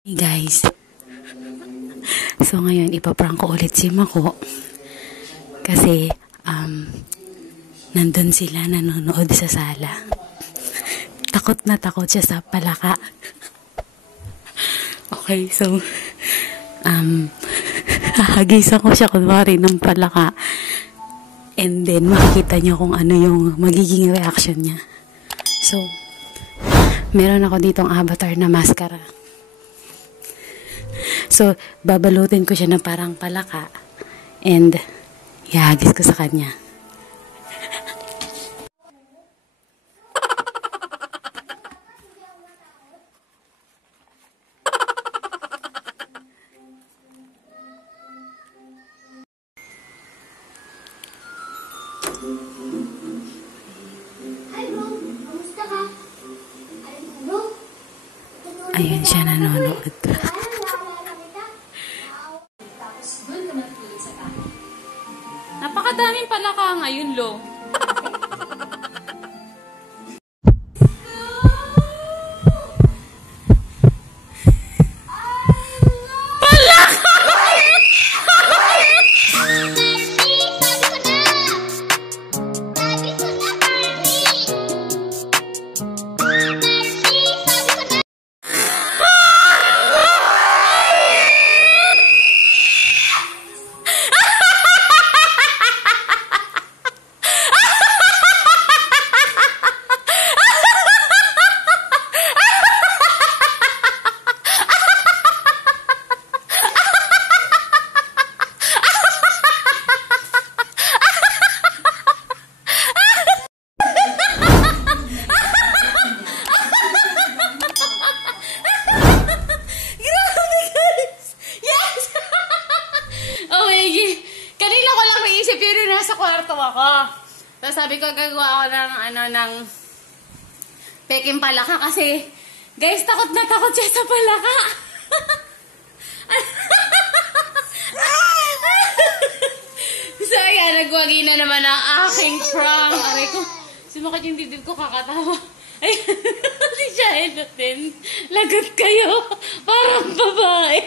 Hey guys, so ngayon ipaprank ko ulit si Mako kasi nandun sila nanonood sa sala. Takot na takot siya sa palaka. Okay, so hahagisan ko siya kunwari ng palaka and then makikita niyo kung ano yung magiging reaction niya. So meron ako ditong avatar na maskara. So, babalutin ko siya ng parang palaka and ihagis ko sa kanya. Hi bro, kamusta ka? Bro? Ayun siya nanonood. Napakadaming palaka ngayon, Lo. Nasa kwarto ako. Tapos sabi ko, gagawa ako ng peking palaka kasi, guys, takot na takot siya sa palaka. So, ayan, nagwagi na naman ang aking prank. Aray ko, sumakit yung dibdib ko, kakatawa. Ayan, si Jahelotin, lagot kayo, parang babae.